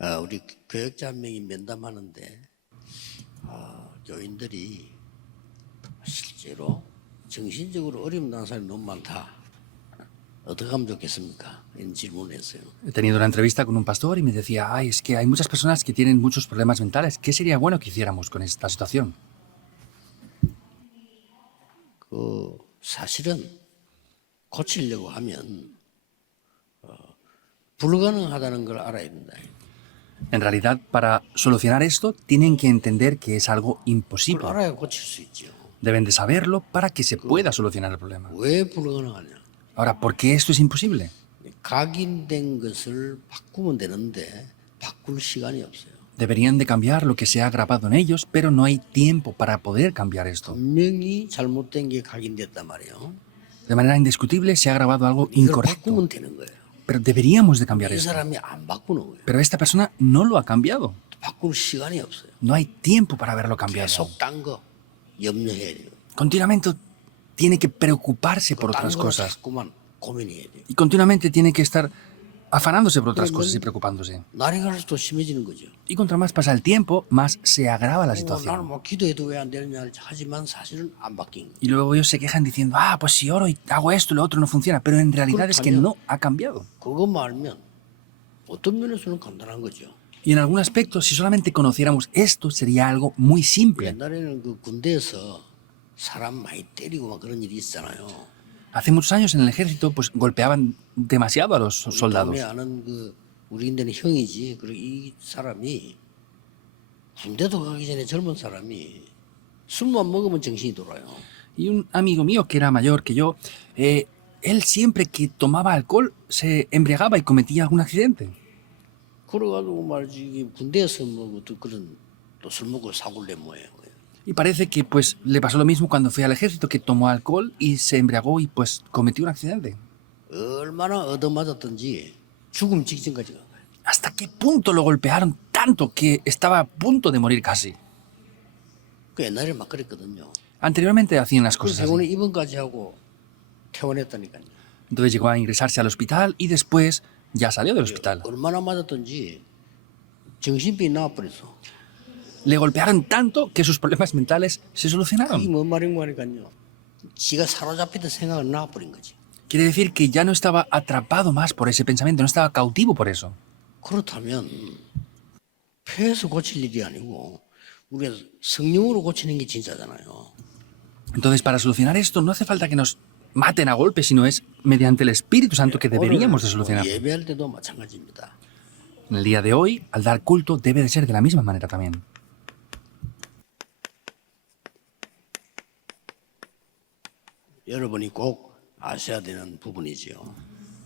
우리 교역자 한 명이 면담하는데 교인들이 실제로 정신적으로 어려움 당한 사람이 너무 많다. 어떻게 하면 좋겠습니까? 이런 질문을 했어요. He tenido una entrevista con un pastor y me decía, ay, es que hay muchas personas que tienen muchos problemas mentales. ¿Qué sería bueno que hiciéramos con esta situación? 사실은 고치려고 하면 불가능하다는 걸 알아야 된다. En realidad, para solucionar esto, tienen que entender que es algo 그걸 imposible. 알아야 고칠 수 있죠. Deben de saberlo para que se pueda solucionar el problema. 왜 불가능하냐? Ahora, ¿por qué esto es imposible? 각인된 것을 바꾸면 되는데 바꿀 시간이 없어요. Deberían de cambiar lo que se ha grabado en ellos, pero no hay tiempo para poder cambiar esto. 분명히 잘못된 게 각인됐단 말이에요. De manera indiscutible se ha grabado algo 이걸 incorrecto, 바꾸면 되는 거예요. pero deberíamos de cambiar 이 esto. 사람이 안 바꾸는 거예요. Pero esta persona no lo ha cambiado. 바꿀 시간이 없어요. No hay tiempo para haberlo cambiado. 계속 딴 거 염려해야 돼요. Continuamente tiene que preocuparse por 딴 otras 거로 cosas. 자꾸만 고민해야 돼요. Y continuamente tiene que estar afanándose por otras cosas y preocupándose. 날이 갈수록 심해지는 거죠. Y contra más pasa el tiempo, más se agrava la 나는 situación. 뭐 기도해도 왜 안 되느냐 하지만 사실은 안 바뀐 거예요. Y luego ellos se quejan diciendo, pues si oro y hago esto y lo otro no funciona. Pero en realidad es que no ha cambiado. 그것만 알면 어떤 면에서는 간단한 거죠. Y en algún aspecto, si solamente conociéramos esto, sería algo muy simple. 옛날에는 그 군대에서 사람 많이 때리고 막 그런 일이 있잖아요. Hace muchos años en el ejército pues golpeaban demasiado a los soldados. 동네 아는 그 우리 인대는 형이지. 그리고 이 사람이 군대도 가기 전에 젊은 사람이 술만 먹으면 정신이 돌아요. Y un amigo mío que era mayor que yo, él siempre que tomaba alcohol se embriagaba y cometía algún accidente. 그래가지고 말이지 군대에서 뭐 그런 또 술 먹고 사고를 낸 모양이에요. Y parece que pues le pasó lo mismo cuando fue al ejército, que tomó alcohol y se embriagó y pues cometió un accidente. 얼마나 얻어맞았던지 죽음 직전까지 간 거예요. ¿Hasta qué punto lo golpearon tanto que estaba a punto de morir casi? 그 옛날에 막 그랬거든요. Anteriormente hacían las 그 cosas 병원에 así. 입원까지 하고 퇴원했다니까요. Entonces llegó a ingresarse al hospital y después ya salió del hospital. 얼마나 맞았던지 정신병이 나와버렸어. Le golpearon tanto que sus problemas mentales se 이게 solucionaron. 뭔 말인가요? 지가 사로잡히던 생각은 나와버린 거지. Quiere decir que ya no estaba atrapado más por ese pensamiento, no estaba cautivo por eso. 그렇다면 폐에서 고칠 일이 아니고 우리가 성령으로 고치는 게 진짜잖아요. Entonces, para solucionar esto, no hace falta que nos maten a golpes, sino es mediante el Espíritu Santo que deberíamos de solucionar. 예배할 때도 마찬가지입니다. En el día de hoy, al dar culto, debe de ser de la misma manera también. 여러분이 꼭 아셔야 되는 부분이죠.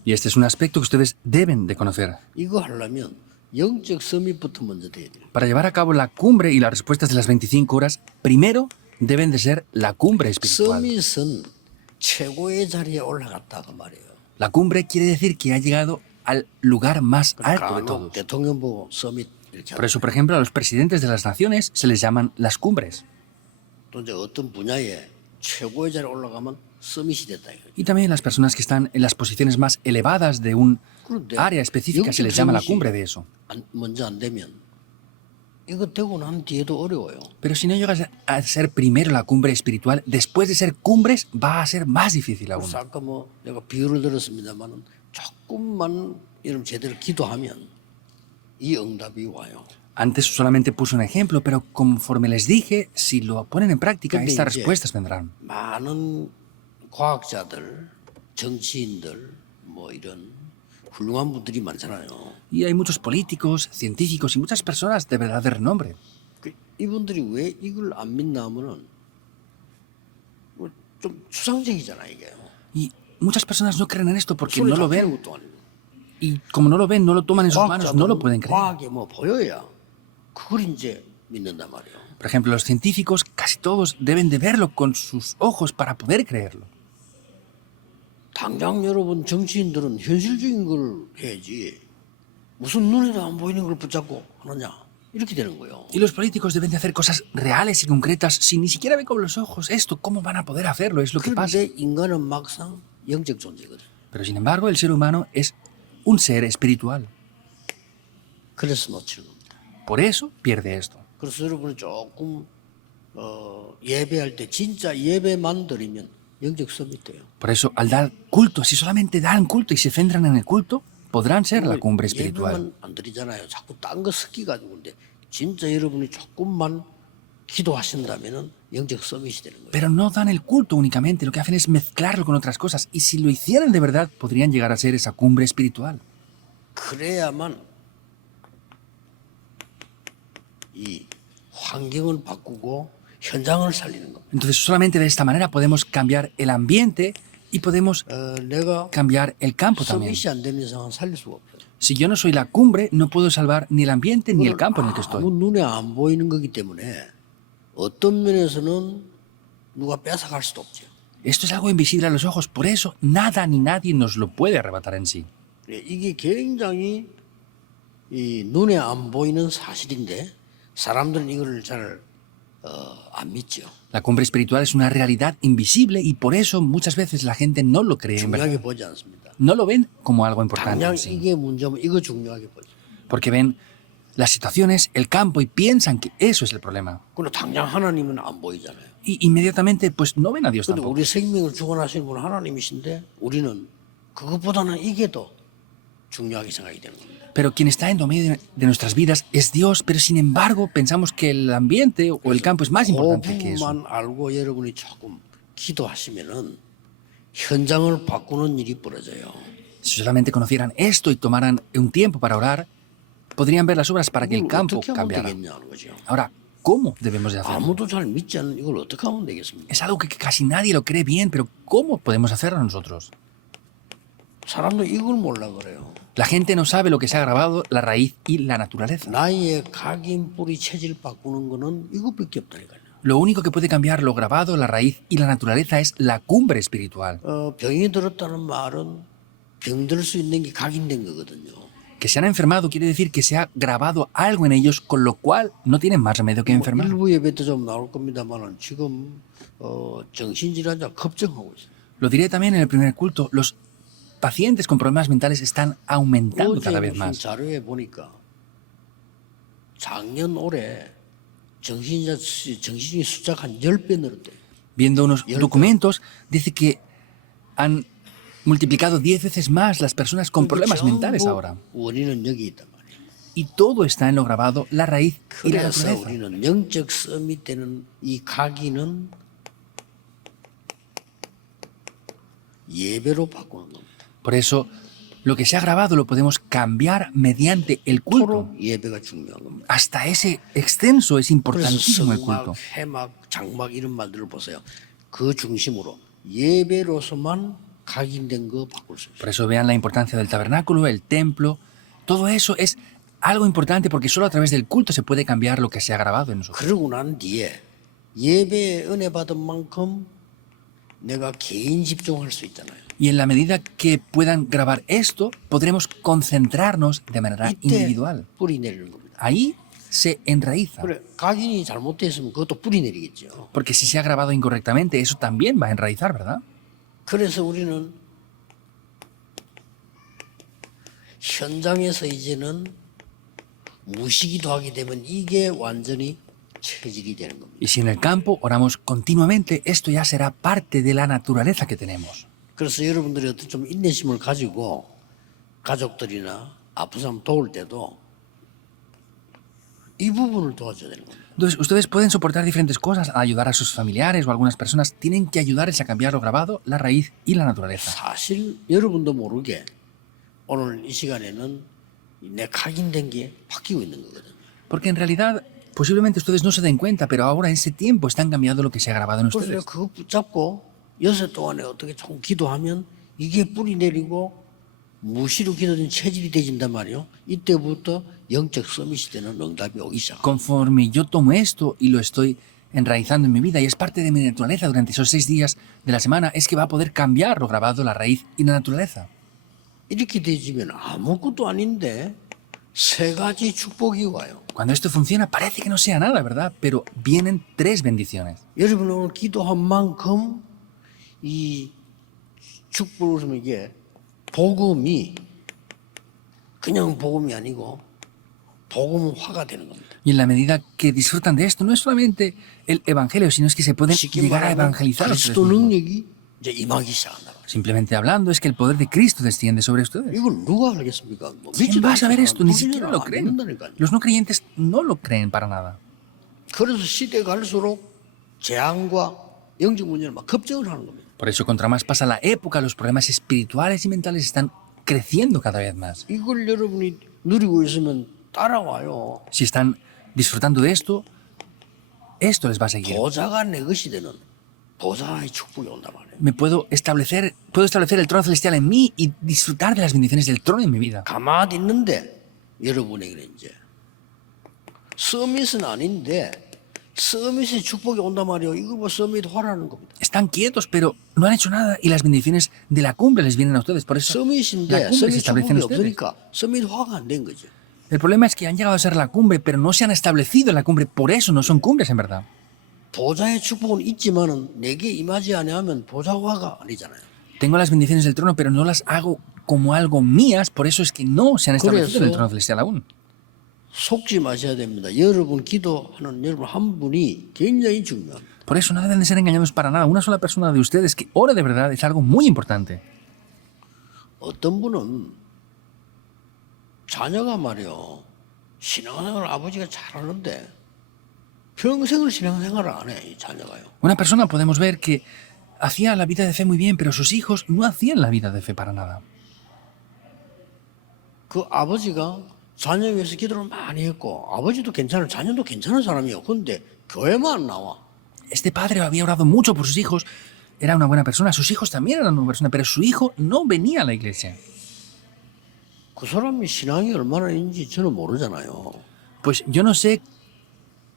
Y este es un aspecto que ustedes deben de conocer. 이거 하려면 영적 서밋부터 먼저 돼야 돼요. Para llevar a cabo la cumbre y las respuestas de las 25 horas, primero deben de ser la cumbre espiritual. 서밋은 최고의 자리에 올라갔다 그 말이에요. La cumbre quiere decir que ha llegado al lugar más alto de 간혹 todos. 대통령 보고 서밋 이렇게 Por eso, por ejemplo, a los presidentes de las naciones se les llaman las cumbres. 또 이제 어떤 분야에 최고의 자리에 올라가면 서밋이 됐다 이거죠. Y también las personas que están en las posiciones más elevadas de un 그런데 área específica se les llama la cumbre de eso. 먼저 안 되면 이거 되고 난 뒤에도 어려워요. Pero si no llegas a ser primero la cumbre espiritual, después de ser cumbres va a ser más difícil aún. 그래서 아까 뭐 내가 비유를 들었습니다만은 조금만 이런 제대로 기도하면 이 응답이 와요. Antes solamente puse un ejemplo, pero conforme les dije, si lo ponen en práctica, 근데 estas 이제 respuestas vendrán. 많은 과학자들, 정치인들 뭐 이런 훌륭한 분들이 많잖아요. Y hay muchos políticos, científicos y muchas personas de verdad de renombre. 이분들이 왜 이걸 안 믿나 하면은 뭐 좀 추상적이잖아 이게. Y muchas personas no creen en esto porque 손에 no lo 잡히는 ven. 것도 아니고. Y como no lo ven, no lo toman en sus manos, no lo pueden creer. 과학에 뭐 보여야 그걸 이제 믿는단 말이에요. Por ejemplo, los científicos, casi todos deben de verlo con sus ojos para poder creerlo. 당장 여러분 정치인들은 현실적인 걸 해야지 무슨 눈에도 안 보이는 걸 붙잡고 하느냐 이렇게 되는 거예요. Y los políticos deben de hacer cosas reales y concretas si ni siquiera ven con los ojos esto. ¿Cómo van a poder hacerlo? Es lo que pasa. 그런데 인간은 막상 영적 존재거든. Pero sin embargo, el ser humano es un ser espiritual. 그래서 놓치는 겁니다. Por eso pierde esto. 그래서 여러분이 조금 예배할 때 진짜 예배만 드리면 영적 수업이 돼요. Por eso, al dar culto, si solamente dan culto y se centran en el culto, podrán ser la cumbre espiritual. 예배만 안 드리잖아요. 자꾸 딴 거 섞이가지고. 근데 진짜 여러분이 조금만 기도하신다면은 영적 서밋이 되는 거예요. Pero no dan el culto únicamente, lo que hacen es mezclarlo con otras cosas. Y si lo hicieran de verdad, podrían llegar a ser esa cumbre espiritual. 그래야만 이 환경을 바꾸고 현장을 살리는 겁니다. Entonces, solamente de esta manera podemos cambiar el ambiente y podemos 내가 cambiar el campo también. 서밋이 안 되는 이상은 살릴 수가 없어요. Si yo no soy la cumbre, no puedo salvar ni el ambiente ni el campo en el que 아무 estoy. 눈에 안 보이는 거기 때문에 어떤 면에서는 누가 뺏어갈 수도 없죠. Esto es algo invisible a los ojos, por eso nada ni nadie nos lo puede arrebatar en sí. 이게 굉장히 이 눈에 안 보이는 사실인데 사람들은 이걸 잘 안 믿죠. La cumbre espiritual es una realidad invisible y por eso muchas veces la gente no lo cree en verdad. 중요하게 보지 않습니다. No lo ven como algo importante 당장 en sí. 이게 문제면 이거 중요하게 보죠. Porque ven las situaciones, el campo y piensan que eso es el problema. 그리고 당장 하나님은 안 보이잖아요. Y inmediatamente pues no ven a Dios 근데 tampoco. 우리 생명을 주관하시는 분은 하나님이신데 우리는 그것보다는 이게 더 중요하게 생각이 되는 겁니다. Pero quien está en dominio de nuestras vidas es Dios, pero sin embargo pensamos que el ambiente o el campo es más importante que eso. 그것만 알고 여러분이 조금 기도하시면은 현장을 바꾸는 일이 벌어져요. Si solamente conocieran esto y tomaran un tiempo para orar, podrían ver las obras para que el 이걸 campo 어떻게 하면 cambiara. 되겠냐는 거죠. Ahora, ¿cómo debemos de hacerlo? 아무도 잘 믿지 않는 이걸 어떻게 하면 되겠습니까? Es algo que casi nadie lo cree bien, pero ¿cómo podemos hacerlo nosotros? 사람도 이걸 몰라 그래요. La gente no sabe lo que se ha grabado, la raíz y la naturaleza. 나의 각인 뿌리 체질 바꾸는 거는 이것밖에 없다니까요. Lo único que puede cambiar lo grabado, la raíz y la naturaleza es la cumbre espiritual. 병이 들었다는 말은 병들 수 있는 게 각인된 거거든요. Que se han enfermado quiere decir que se ha grabado algo en ellos, con lo cual no tienen más remedio que enfermar. 일부 예배 때 좀 나올 겁니다만은 지금 정신질환자 급증하고 있어요. Lo diré también en el primer culto, los pacientes con problemas mentales están aumentando 어제 cada vez 무슨 más. 자료에 보니까 작년 올해 정신이 숫자가 한 10배 늘었대요. Viendo unos documentos, dice que han multiplicado 10 veces más las personas con problemas mentales ahora. 원인은 여기 있단 말이에요. Y todo está en lo grabado, la raíz y la 그래서 naturaleza. 우리는 영적 서밋 되는 이 각인은 예배로 바꾸는 겁니다. Por eso, lo que se ha grabado lo podemos cambiar mediante el culto. 토록 예배가 중요한 겁니다. Hasta ese extenso es 그래서 importantísimo el 성막, culto. 해막, 장막 이런 말들을 보세요. 그 중심으로 예배로서만 각인된 거 바꿀 수 있어요. Por eso vean la importancia del tabernáculo, el templo. Todo eso es algo importante porque solo a través del culto se puede cambiar lo que se ha grabado en nosotros. 그러고 난 뒤에 예배에 은혜 받은 만큼 내가 개인 집중할 수 있잖아요. Y en la medida que puedan grabar esto, podremos concentrarnos de manera 이때 individual. 뿌리 내리는 겁니다. Ahí se enraiza. 그래 각인이 잘못됐으면 그것도 뿌리 내리겠죠. Porque si se ha grabado incorrectamente, eso también va a enraizar, ¿verdad? 그래서 우리는 현장에서 이제는 무시기도 하게 되면 이게 완전히 체질이 되는 겁니다. Y si en el campo oramos continuamente, esto ya será parte de la naturaleza que tenemos. 그래서 여러분들이 어떤 좀 인내심을 가지고 가족들이나 아픈 사람 도울 때도 이 부분을 도와줘야 되는 겁니다. Entonces, ustedes pueden soportar diferentes cosas, ayudar a sus familiares o algunas personas tienen que ayudarles a cambiar lo grabado, la raíz y la naturaleza. 사실 여러분도 모르게 오늘 이 시간에는 내 각인된 게 바뀌고 있는 거거든요. Porque en realidad, posiblemente ustedes no se den cuenta, pero ahora en ese tiempo están cambiando lo que se ha grabado en 그래서 내가 ustedes. 그거 붙잡고 여섯 동안에 어떻게 좀 기도하면 이게 뿌리 내리고 무시로 기도된 체질이 되진단 말이에요. 이때부터 영적 서밋이 되는 응답이 오기 시작합니다. Conforme yo tomo esto y lo estoy enraizando en mi vida y es parte de mi naturaleza durante esos 6 días de la semana, es que va a poder cambiar lo grabado, la raíz y la naturaleza. 이렇게 되지면 아무것도 아닌데 세 가지 축복이 와요. Cuando esto funciona parece que no sea nada, ¿verdad? Pero vienen 3 bendiciones. 여러분 오늘 기도한 만큼 이 축복을 주면 이게 복음이 그냥 복음이 아니고 복음화가 되는 겁니다. Y en la medida que disfrutan de esto, no es solamente el Evangelio, sino es que se pueden 쉽게 llegar a 말하면 evangelizar a ustedes 그리스도 mismos. 능력이 이제 임하기 시작한다. Simplemente hablando, es que el poder de Cristo desciende sobre ustedes. 이걸 누가 알겠습니까? 뭐 ¿Quién 믿지도 va a saber 않는 esto? Ni 사람, siquiera lo 안 creen. 믿는다니까요. Los no creyentes no lo creen para nada. 그래서 시대 갈수록 재앙과 영적 문제를 막 급증을 하는 겁니다. Por eso, contra más pasa la época, los problemas espirituales y mentales están creciendo cada vez más. 이걸 여러분이 누리고 있으면 따라와요. Si están disfrutando de esto les va a seguir. 보좌가 내 것이 되는 보좌의 축복이 온단 말이에요. Puedo establecer el trono celestial en mí y disfrutar de las bendiciones del trono en mi vida. 가만히 있는데 여러분에게는 이제 서밋은 아닌데 서밋의 축복이 온단 말이에요. 이걸 뭐 서밋 화라는 겁니다. Están quietos, pero no han hecho nada y las bendiciones de la cumbre les vienen a ustedes. Por eso la 서밋인데 cumbre se 서밋 establece en 축복이 ustedes. 없으니까 서밋 화가 안 된 거죠. El problema es que han llegado a ser la cumbre, pero no se han establecido en la cumbre. Por eso no son cumbres en verdad. 보좌의 축복은 있지만은 내게 임하지 아니하면 보좌화가 아니잖아요. Tengo las bendiciones del trono, pero no las hago como algo mías. Por eso es que no se han establecido en el trono celestial aún. 속지 마셔야 됩니다. 여러분 기도하는 여러분 한 분이 굉장히 중요합니다. Por eso no deben de ser engañados para nada. Una sola persona de ustedes que ore de verdad es algo muy importante. 어떤 분은 자녀가 말이요 신앙생활을 아버지가 잘하는데 평생을 신앙생활을 안 해, 이 자녀가요. Una persona podemos ver que hacía la vida de fe muy bien, pero sus hijos no hacían la vida de fe para nada. 그 아버지가 자녀 위해서 기도를 많이 했고 아버지도 괜찮은 자녀도 괜찮은 사람이에요. 그런데 교회만 안 나와. Este padre había orado mucho por sus hijos, era una buena persona, sus hijos también eran una buena persona, pero su hijo no venía a la iglesia. 그 사람이 신앙이 얼마나 있는지 저는 모르잖아요. Pues yo no sé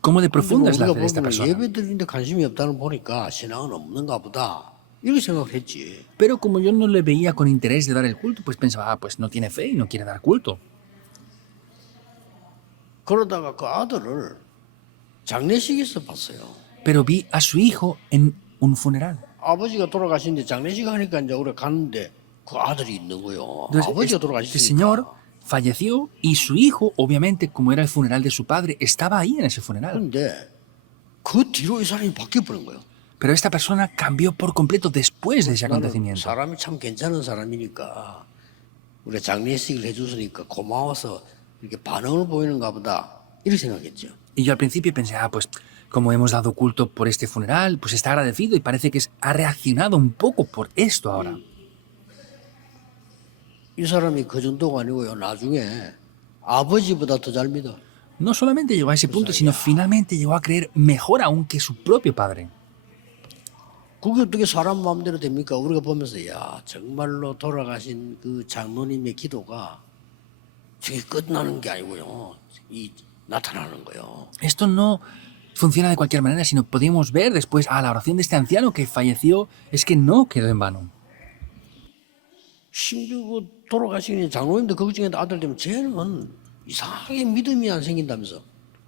cómo de profunda es la 우리가 fe de esta 보면 persona. 예배 드리는데 관심이 없다는 걸 보니까 신앙은 없는가 보다 이렇게 생각을 했지. Pero como yo no le veía con interés de dar el culto, pues pensaba, pues no tiene fe y no quiere dar culto. 그러다가 그 아들을 장례식에서 봤어요. Pero vi a su hijo en un funeral. 아버지가 돌아가시는데 장례식 하니까 이제 우리가 갔는데 그 아들이 있는 거요. Entonces, 아버지가 este señor 돌아가셨으니까. falleció y su hijo, obviamente, como era el funeral de su padre, estaba ahí en ese funeral. 그런데 그 뒤로 이 사람이 바뀌어버린 거예요. Pero esta persona cambió por completo después de ese 나는 acontecimiento. 사람이 참 괜찮은 사람이니까 우리가 장례식을 해줬으니까 고마워서 이렇게 반응을 보이는가 보다 이렇게 생각했죠. Y yo al principio pensé, pues como hemos dado culto por este funeral, pues está agradecido y parece que ha reaccionado un poco por esto ahora. 이 사람이 그 정도가 아니고요. 나중에 아버지보다 더 잘 믿어. No solamente llegó a ese punto, sino finalmente llegó a creer mejor aún que su propio padre. 그게 어떻게 사람 마음대로 됩니까? 우리가 보면서 야 정말로 돌아가신 그 장로님의 기도가 저게 끝나는 게 아니고요. 이 나타나는 거예요. Esto no funciona de cualquier manera, sino podemos ver después a la oración de este anciano que falleció, es que no quedó en vano. 심지어 그 돌아가신 장로님도 걱정했다 아들 되면 쟤는 이상하게 믿음이 안 생긴다면서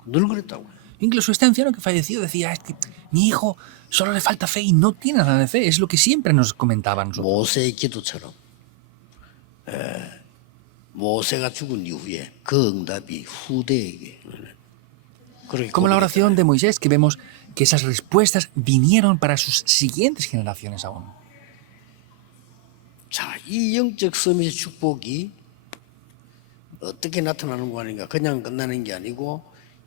늘 그랬다고요. Incluso este anciano que falleció decía, es que mi hijo solo le falta fe y no tiene nada de fe, es lo que siempre nos comentaban. 모세의 기도처럼 모세가 죽은 이후에 그 응답이 후대에게 그렇게 Como la oración de Moisés, que vemos que esas respuestas vinieron para sus siguientes generaciones aún. 자, 이 영적 서밋의 축복이 어떻게 나타나는 거 아닌가? 그냥 끝나는 게 아니고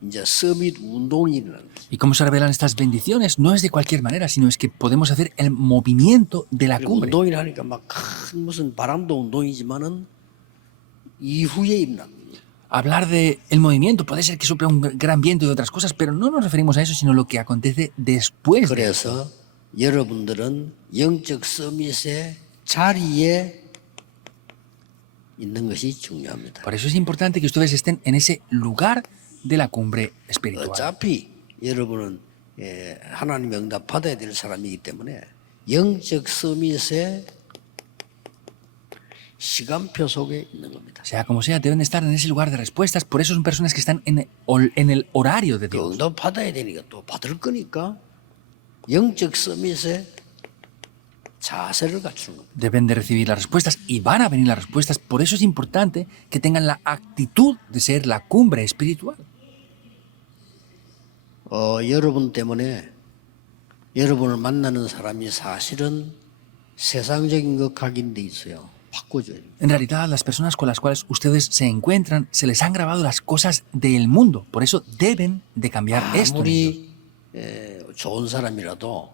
이제 서밋 운동이 일어나는 거예요. Y cómo se revelan estas bendiciones no es de cualquier manera, sino es que podemos hacer el movimiento de la cumbre. 운동이라 하니까 막 큰 무슨 바람도 운동이지만은 이후에 일어납니다. Hablar de el movimiento puede ser que sopla un gran viento y otras cosas, pero no nos referimos a eso, sino lo que acontece después. 그래서 여러분들은 영적 서밋의 자리에 있는 것이 중요합니다. Por eso es importante que ustedes estén en ese lugar de la cumbre espiritual. 어차피 여러분은 하나님의 응답 받아야 될 사람이기 때문에 영적 서밋의 시간표 속에 있는 겁니다. Sea como sea, deben estar en ese lugar de respuestas. Por eso son personas que están en el horario de 그 Dios. 응답 받아야 되니까 또 받을 거니까 영적 서밋의 자세를 갖추는 겁니다. Deben de recibir las respuestas y van a venir las respuestas. Por eso es importante que tengan la actitud de ser la cumbre espiritual. 여러분 때문에 여러분을 만나는 사람이 사실은 세상적인 것 각인돼 있어요. 바꿔줘야 돼요. En realidad, las personas con las cuales ustedes se encuentran se les han grabado las cosas del mundo. Por eso deben de cambiar esto. en ellos. 아무리 좋은 사람이라도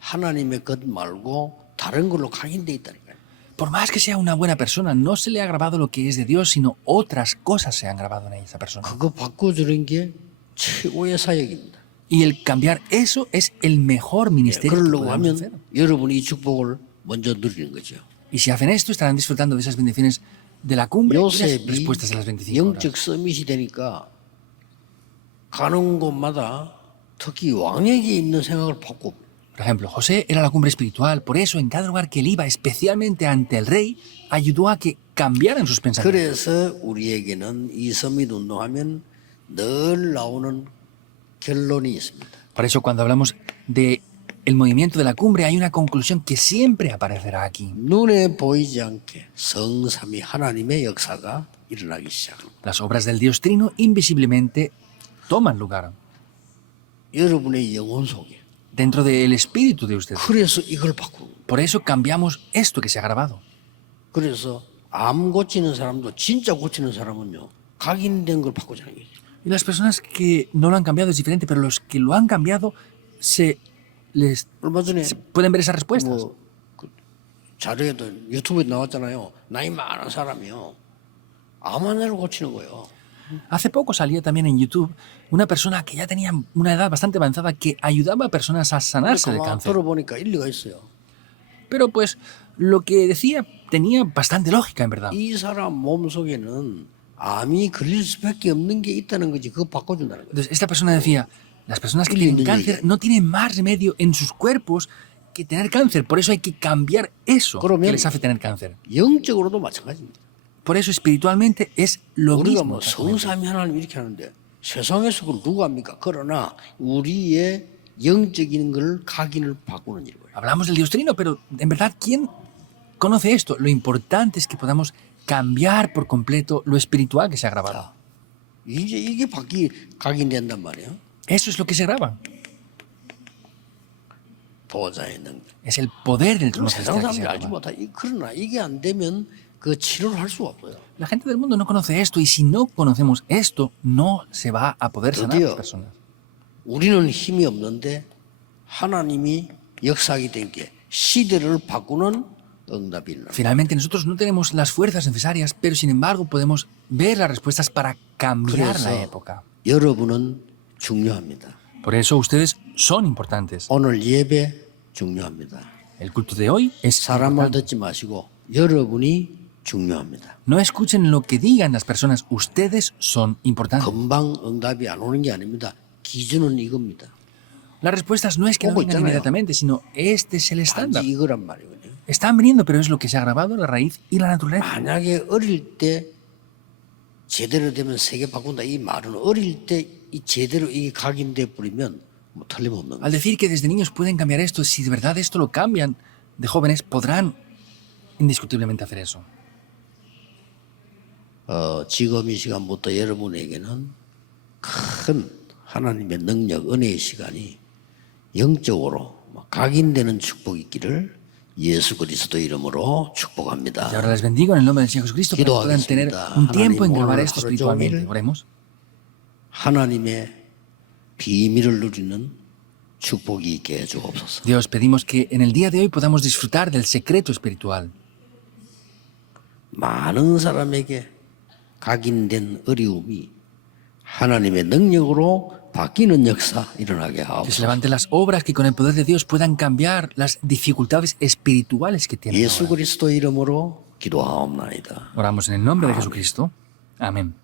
하나님의 것 말고 다른 걸로 각인돼 있다니까요. Por más que sea una buena persona, no se le ha grabado lo que es de Dios, sino otras cosas se han grabado en esa persona. 그거 바꿔주는 게 최고의 사역입니다. Y el cambiar eso es el mejor ministerio que 그러려고 podemos hacer. 하면 여러분이 이 축복을 먼저 누리는 거죠. Y si hacen esto, estarán disfrutando de esas bendiciones de la cumbre y las 요셉이 respuestas de las 25 horas. 영적 서밋이 되니까 가는 곳마다 특히 왕에게 있는 생각을 바꿔. Por ejemplo, José era la cumbre espiritual, por eso en cada lugar que él iba, especialmente ante el rey, ayudó a que cambiaran sus pensamientos. 그래서 우리에게는 이 서밋 운동하면 늘 나오는 결론이 있습니다. Por eso cuando hablamos de el movimiento de la cumbre hay una conclusión que siempre aparecerá aquí. 눈에 보이지 않게 성삼위 하나님의 역사가 일어나기 시작합니다. Las obras del Dios Trino invisiblemente toman lugar 여러분의 영혼 속에. dentro del espíritu de ustedes. 그래서 이걸 바꾸는 거예요. Por eso cambiamos esto que se ha grabado. 그래서 암 고치는 사람도 진짜 고치는 사람은요. 각인된 걸 바꾸자는 거죠. Y las personas que no lo han cambiado es diferente, pero los que lo han cambiado 얼마 전에 pueden ver esas respuestas. 그 자료에도 유튜브에 나왔잖아요. 나이 많은 사람이요. 암 환자를 고치는 거예요. Hace poco salía también en YouTube una persona que ya tenía una edad bastante avanzada que ayudaba a personas a sanarse del 가만 cáncer. 들어보니까 일리가 있어요. Pero pues lo que decía tenía bastante lógica en verdad. 이 사람 몸 속에는 암이 걸릴 수밖에 없는 게 있다는 거지. 그거 바꿔준다는 거예요. Entonces esta persona decía, las personas que tienen cáncer no tienen más remedio en sus cuerpos que tener cáncer. Por eso hay que cambiar eso que les hace tener cáncer. 영적으로도 마찬가지입니다. Por eso espiritualmente es lo 우리가 mismo. 뭐 성삼위 하나님 이렇게 하는데 세상에서 그걸 누가 합니까? 그러나 우리의 영적인 걸 각인을 바꾸는 일이에요. Hablamos del Dios Trino, pero en verdad, ¿quién conoce esto? Lo importante es que podamos cambiar por completo lo espiritual que se ha grabado. 이게 각인된단 말이에요. Eso es lo que se graba. 보호자의 능력. Es el poder del 그럼 trono 세상 celestial que se 사람들이 알지 graba. 못하. 그러나 이게 안 되면 그 치료를 할 수가 없어요. La gente del mundo no conoce esto y si no conocemos esto, no se va a poder sanar a las 드디어 personas. 우리는 힘이 없는데 하나님이 역사하게 된 게 시대를 바꾸는 응답이 일어나. Finalmente, nosotros no tenemos las fuerzas necesarias, pero sin embargo podemos ver las respuestas para cambiar la 그래서 época. 여러분은 중요합니다. Por eso ustedes son importantes. 오늘 예배 중요합니다. El culto de hoy es 사람 말 importante. 듣지 마시고 여러분이 중요합니다. No escuchen lo que digan las personas, ustedes son importantes. 금방 응답이 안 오는 게 아닙니다. 기준은 이겁니다. Las respuestas no es que no Ojo, vengan 있잖아요. inmediatamente, sino este es el estándar. 단지 이거란 말이거든요. Están viniendo, pero es lo que se ha grabado, la raíz y la naturaleza. 만약에 어릴 때 제대로 되면 세계 바꾼다 이 말은 어릴 때 이 제대로 이게 각인돼 버리면 뭐 틀림없는 Al 거죠. decir que desde niños pueden cambiar esto, si de verdad esto lo cambian de jóvenes, podrán indiscutiblemente hacer eso. 지금 이 시간부터 여러분에게는 큰 하나님의 능력, 은혜의 시간이 영적으로 각인되는 축복이 있기를 예수 그리스도 이름으로 축복합니다. Y ahora les bendigo en el nombre del Señor Jesucristo para que puedan tener un tiempo en grabar esto espiritualmente. Oremos. 하나님의 비밀을 누리는 축복이 있게 해주옵소서. Dios, pedimos que en el día de hoy podamos disfrutar del secreto espiritual. 많은 사람에게 각인된 어려움이 하나님의 능력으로 바뀌는 역사 일어나게 Que se 하옵소서. levanten las obras que con el poder de Dios puedan cambiar las dificultades espirituales que tienen 예수 ahora. 그리스도 이름으로 기도하옵나이다. Oramos en el nombre de Jesucristo. Amén.